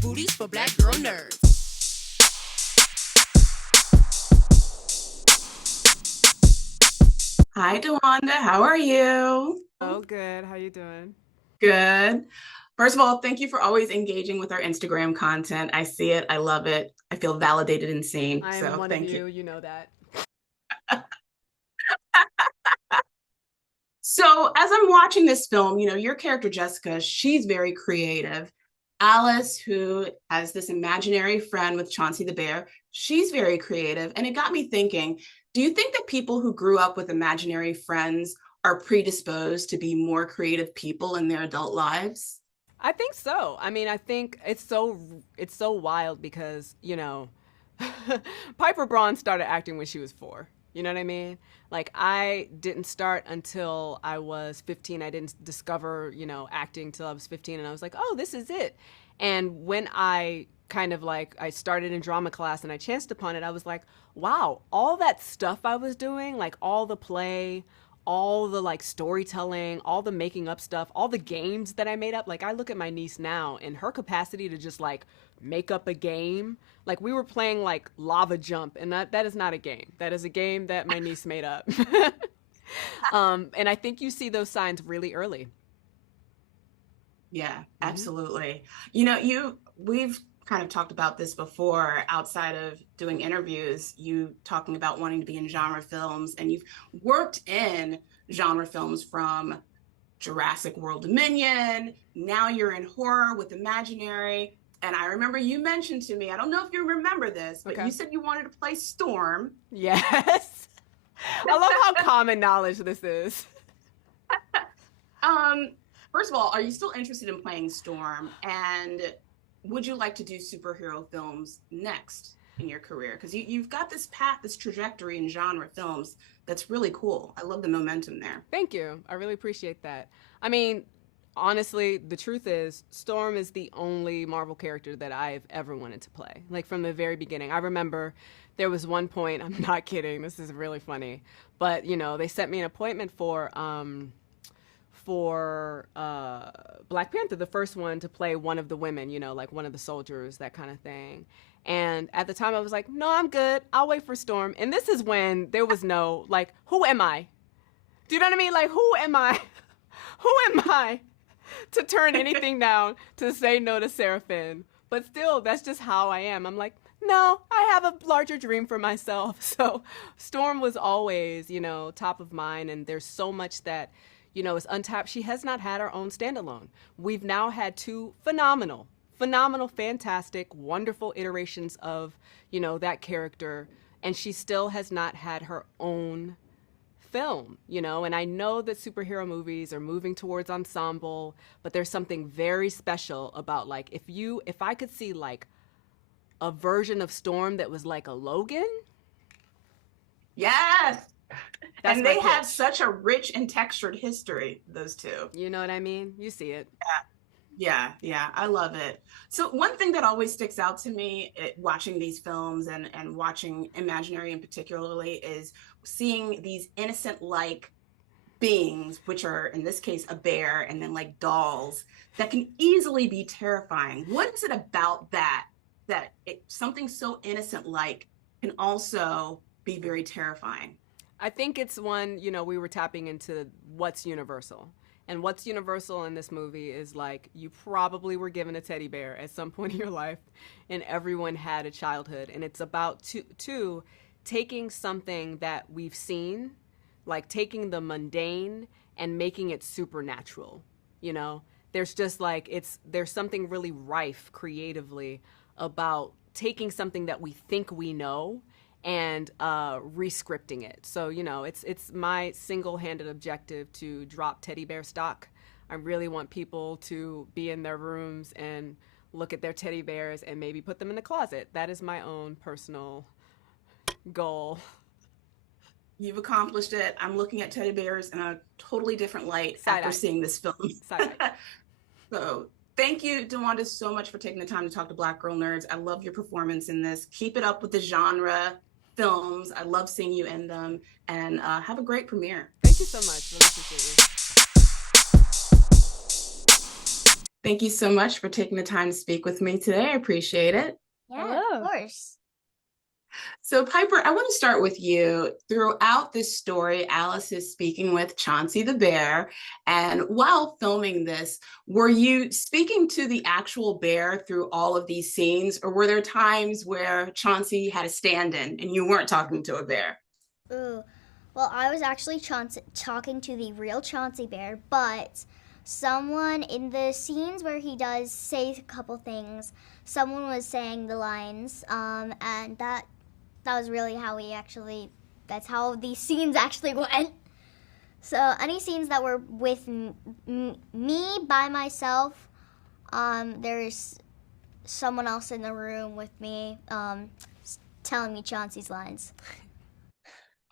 booties for black girl nerds. Hi, DeWanda. How are you? Oh, good. How you doing? Good. First of all, thank you for always engaging with our Instagram content. I see it. I love it. I feel validated and seen. I am So one of thank you. you. You know that. So as I'm watching this film, your character, Jessica, she's very creative. Alice, who has this imaginary friend with Chauncey the bear, she's very creative. And it got me thinking, do you think that people who grew up with imaginary friends are predisposed to be more creative people in their adult lives? I think so. I mean, I think it's so wild because, Pyper Braun started acting when she was 4. You know what I mean? Like I didn't start until I was 15. I didn't discover, acting till I was 15 and I was like, "Oh, this is it." And when I kind of like I started in drama class and I chanced upon it, I was like, "Wow, all that stuff I was doing, like all the play, all the like storytelling, all the making up stuff, all the games that I made up. Like I look at my niece now and her capacity to just like make up a game. Like we were playing like lava jump and that is not a game. That is a game that my niece made up. And I think you see those signs really early. Yeah, Hmm. absolutely. We've kind of talked about this before outside of doing interviews, you talking about wanting to be in genre films, and you've worked in genre films from Jurassic World Dominion. Now you're in horror with Imaginary. And I remember you mentioned to me, I don't know if you remember this, but Okay. you said you wanted to play Storm. Yes. I love how common knowledge this is. Um, First of all, are you still interested in playing Storm? And would you like to do superhero films next in your career? Because you've got this path, this trajectory in genre films that's really cool. I love the momentum there. Thank you. I really appreciate that. I mean, honestly, the truth is, Storm is the only Marvel character that I've ever wanted to play. Like from the very beginning. I remember there was one point, I'm not kidding, this is really funny, but they sent me an appointment for Black Panther, the first one, to play one of the women, like one of the soldiers, that kind of thing. And at the time, I was like, no, I'm good. I'll wait for Storm. And this is when there was no, like, who am I? Do you know what I mean? Like, who am I? Who am I to turn anything down to say no to Seraphim? But still, that's just how I am. I'm like, no, I have a larger dream for myself. So Storm was always, top of mind. And there's so much that, is untapped. She has not had her own standalone. We've now had 2 phenomenal, fantastic, wonderful iterations of, that character. And she still has not had her own film, and I know that superhero movies are moving towards ensemble, but there's something very special about like if I could see like a version of Storm that was like a Logan, Yes. that's And my they have pitch. such a rich and textured history, those two. You know what I mean? You see it. Yeah, yeah, I love it. So one thing that always sticks out to me watching these films and watching Imaginary in particularly is seeing these innocent like beings, which are in this case a bear and then like dolls that can easily be terrifying. What is it about something so innocent like can also be very terrifying? I think it's one, we were tapping into what's universal. And what's universal in this movie is like you probably were given a teddy bear at some point in your life, and everyone had a childhood. And it's about two taking something that we've seen, like taking the mundane and making it supernatural. You know, there's just like there's something really rife creatively about taking something that we think we know and rescripting it. So it's my single-handed objective to drop teddy bear stock. I really want people to be in their rooms and look at their teddy bears and maybe put them in the closet. That is my own personal goal. You've accomplished it. I'm looking at teddy bears in a totally different light Side after eye, seeing this film. side eye. So thank you, DeWanda, so much for taking the time to talk to Black Girl Nerds. I love your performance in this. Keep it up with the genre films. I love seeing you in them. And have a great premiere. Thank you so much. Really appreciate you. Thank you so much for taking the time to speak with me today. I appreciate it. Yeah, of Hello. course. So, Piper, I want to start with you. Throughout this story, Alice is speaking with Chauncey the bear. And while filming this, were you speaking to the actual bear through all of these scenes, or were there times where Chauncey had a stand in and you weren't talking to a bear? Ooh. Well, I was actually talking to the real Chauncey bear, but someone in the scenes where he does say a couple things, someone was saying the lines, and that was really how we actually. That's how these scenes actually went. So any scenes that were with me by myself, there's someone else in the room with me, telling me Chauncey's lines.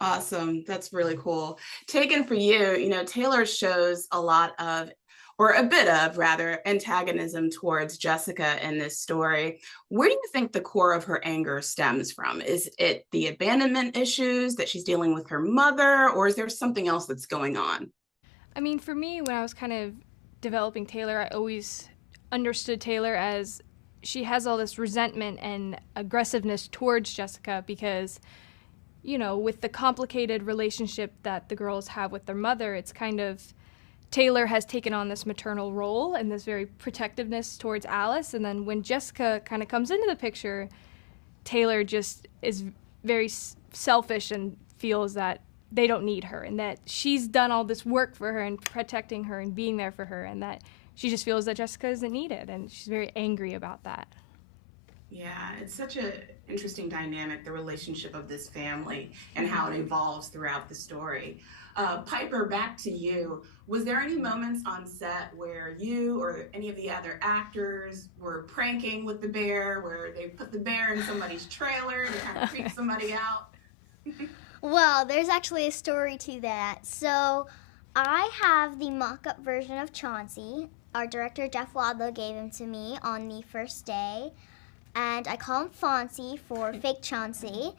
Awesome. That's really cool. Taken for you, Taylor shows a lot of, or a bit of rather, antagonism towards Jessica in this story. Where do you think the core of her anger stems from? Is it the abandonment issues that she's dealing with her mother, or is there something else that's going on? I mean, for me, when I was kind of developing Taylor, I always understood Taylor as she has all this resentment and aggressiveness towards Jessica because, with the complicated relationship that the girls have with their mother, it's kind of Taylor has taken on this maternal role and this very protectiveness towards Alice. And then when Jessica kind of comes into the picture, Taylor just is very selfish and feels that they don't need her and that she's done all this work for her and protecting her and being there for her, and that she just feels that Jessica isn't needed, and she's very angry about that. Yeah, it's such an interesting dynamic, the relationship of this family and how it evolves throughout the story. Piper, back to you. Was there any moments on set where you or any of the other actors were pranking with the bear, where they put the bear in somebody's trailer to kind of creep somebody out? Well, there's actually a story to that. So, I have the mock-up version of Chauncey. Our director, Jeff Wadlow, gave him to me on the first day. And I call him Fonzie for fake Chauncey.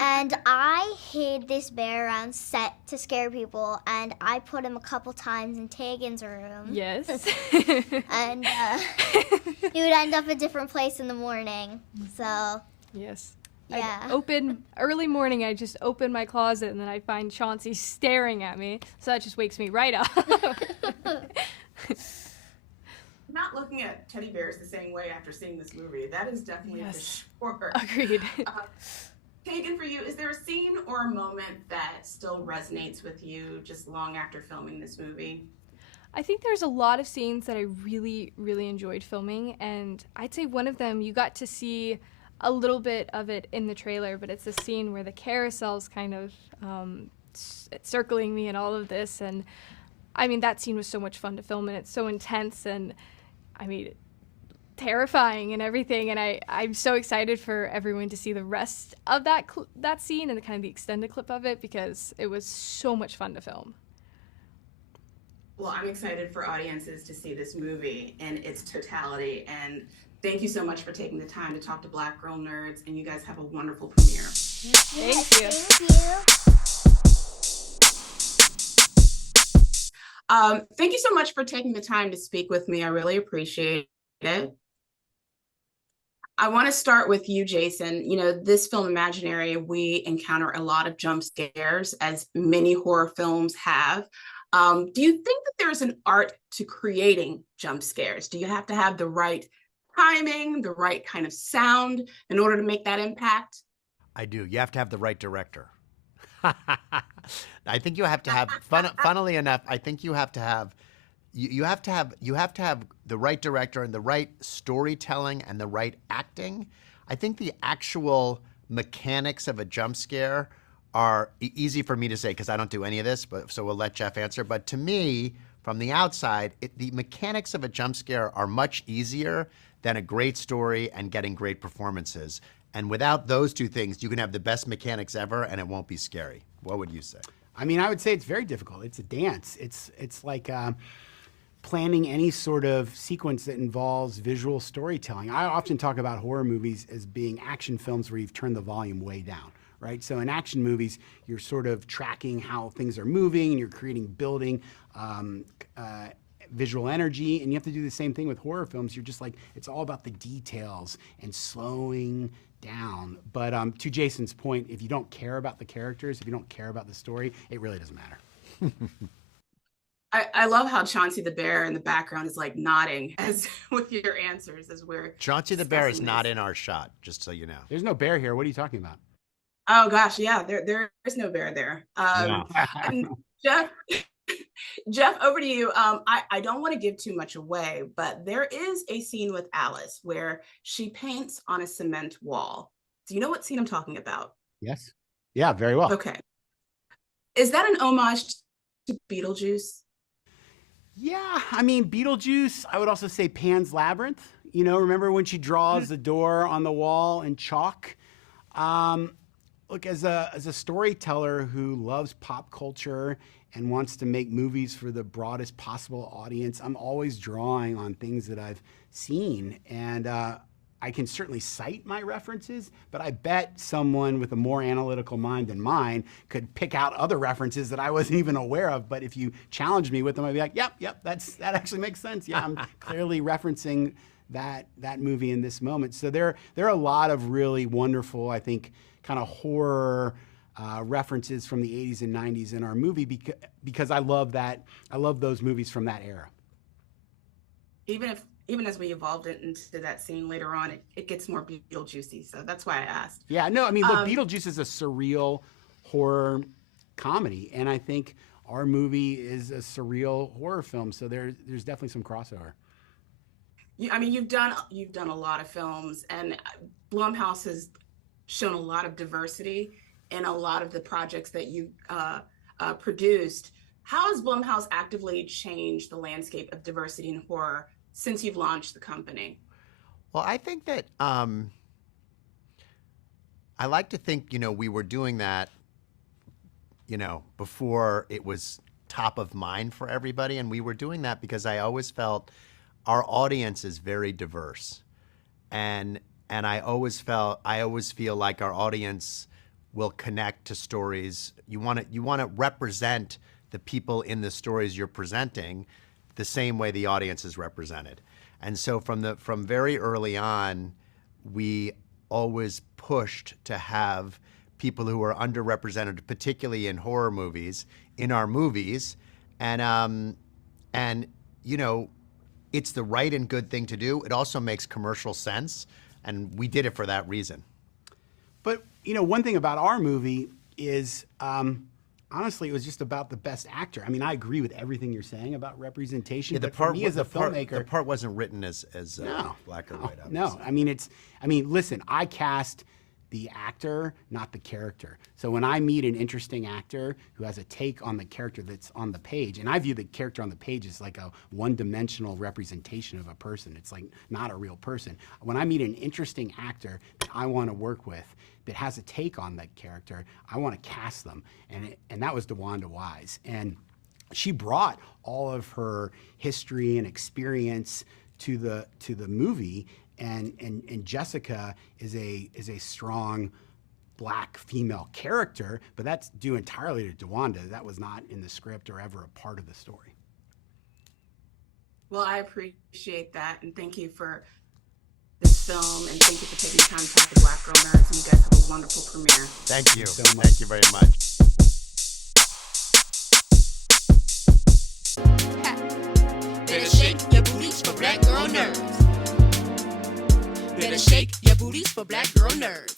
And I hid this bear around set to scare people, and I put him a couple times in Taegen's room. Yes. And he would end up a different place in the morning. So, Yes. yeah. Early morning, I just open my closet and then I find Chauncey staring at me. So that just wakes me right up. Not looking at teddy bears the same way after seeing this movie. That is definitely Yes. for sure. Agreed. Taken for you, is there a scene or a moment that still resonates with you just long after filming this movie? I think there's a lot of scenes that I really, really enjoyed filming, and I'd say one of them, you got to see a little bit of it in the trailer, but it's a scene where the carousel's kind of circling me and all of this, and I mean, that scene was so much fun to film, and it's so intense, and I mean, terrifying and everything, and I'm so excited for everyone to see the rest of that scene and the kind of the extended clip of it, because it was so much fun to film. Well, I'm excited for audiences to see this movie in its totality, and thank you so much for taking the time to talk to Black Girl Nerds, and you guys have a wonderful premiere. Thank you. Thank you. Thank you so much for taking the time to speak with me. I really appreciate it. I want to start with you, Jason. This film, Imaginary, we encounter a lot of jump scares, as many horror films have. Do you think that there's an art to creating jump scares? Do you have to have the right timing, the right kind of sound in order to make that impact? I do. You have to have the right director. I think you have to have, funnily enough, I think you have to have the right director and the right storytelling and the right acting. I think the actual mechanics of a jump scare are easy for me to say because I don't do any of this, so we'll let Jeff answer. But to me, from the outside, the mechanics of a jump scare are much easier than a great story and getting great performances. And without those two things, you can have the best mechanics ever and it won't be scary. What would you say? I mean, I would say it's very difficult. It's a dance. It's like planning any sort of sequence that involves visual storytelling. I often talk about horror movies as being action films where you've turned the volume way down, right? So in action movies, you're sort of tracking how things are moving and you're creating building. visual energy, and you have to do the same thing with horror films. You're just like, it's all about the details and slowing down. But to Jason's point, if you don't care about the characters, if you don't care about the story, it really doesn't matter. I love how Chauncey the bear in the background is like nodding as with your answers as we're Chauncey the bear is discussing not this. in our shot, just so you know. There's no bear here. What are you talking about? Oh gosh, yeah, there is no bear there. And Jeff, over to you. I don't want to give too much away, but there is a scene with Alice where she paints on a cement wall. Do you know what scene I'm talking about? Yes. Yeah, very well. Okay. Is that an homage to Beetlejuice? Yeah, I mean, Beetlejuice, I would also say Pan's Labyrinth. You know, remember when she draws the door on the wall in chalk? Look, as a storyteller who loves pop culture and wants to make movies for the broadest possible audience, I'm always drawing on things that I've seen. And I can certainly cite my references, but I bet someone with a more analytical mind than mine could pick out other references that I wasn't even aware of. But if you challenge me with them, I'd be like, yep, that actually makes sense. Yeah, I'm clearly referencing that movie in this moment. So there are a lot of really wonderful, I think, kind of horror references from the 80s and 90s in our movie because I love that. I love those movies from that era. Even as we evolved it into that scene later on, it gets more Beetlejuicy. So that's why I asked. Yeah, no, I mean, look, Beetlejuice is a surreal horror comedy, and I think our movie is a surreal horror film. So there's definitely some crossover. I mean, you've done a lot of films, and Blumhouse has shown a lot of diversity in a lot of the projects that you produced. How has Blumhouse actively changed the landscape of diversity in horror since you've launched the company? Well, I think that I like to think, we were doing that, before it was top of mind for everybody. And we were doing that because I always felt our audience is very diverse. And I always feel like our audience will connect to stories. You want to represent the people in the stories you're presenting the same way the audience is represented. And so from very early on, we always pushed to have people who are underrepresented, particularly in horror movies, in our movies. And it's the right and good thing to do. It also makes commercial sense, and we did it for that reason. But, one thing about our movie is, honestly, it was just about the best actor. I mean, I agree with everything you're saying about representation. Yeah, but for me as a filmmaker, the part wasn't written as black or white. No, listen, I cast the actor, not the character. So when I meet an interesting actor who has a take on the character that's on the page, and I view the character on the page as like a one-dimensional representation of a person. It's like not a real person. When I meet an interesting actor that I want to work with, that has a take on that character, I want to cast them. And that was DeWanda Wise. And she brought all of her history and experience to the movie. And Jessica is a strong black female character, but that's due entirely to DeWanda. That was not in the script or ever a part of the story. Well, I appreciate that, and thank you for this film, and thank you for taking the time to talk to Black Girl Nerds, and you guys have a wonderful premiere. Thank you. So much. Thank you very much. Better shake your booties for Black Girl Nerds. Better shake your booties for Black Girl Nerds.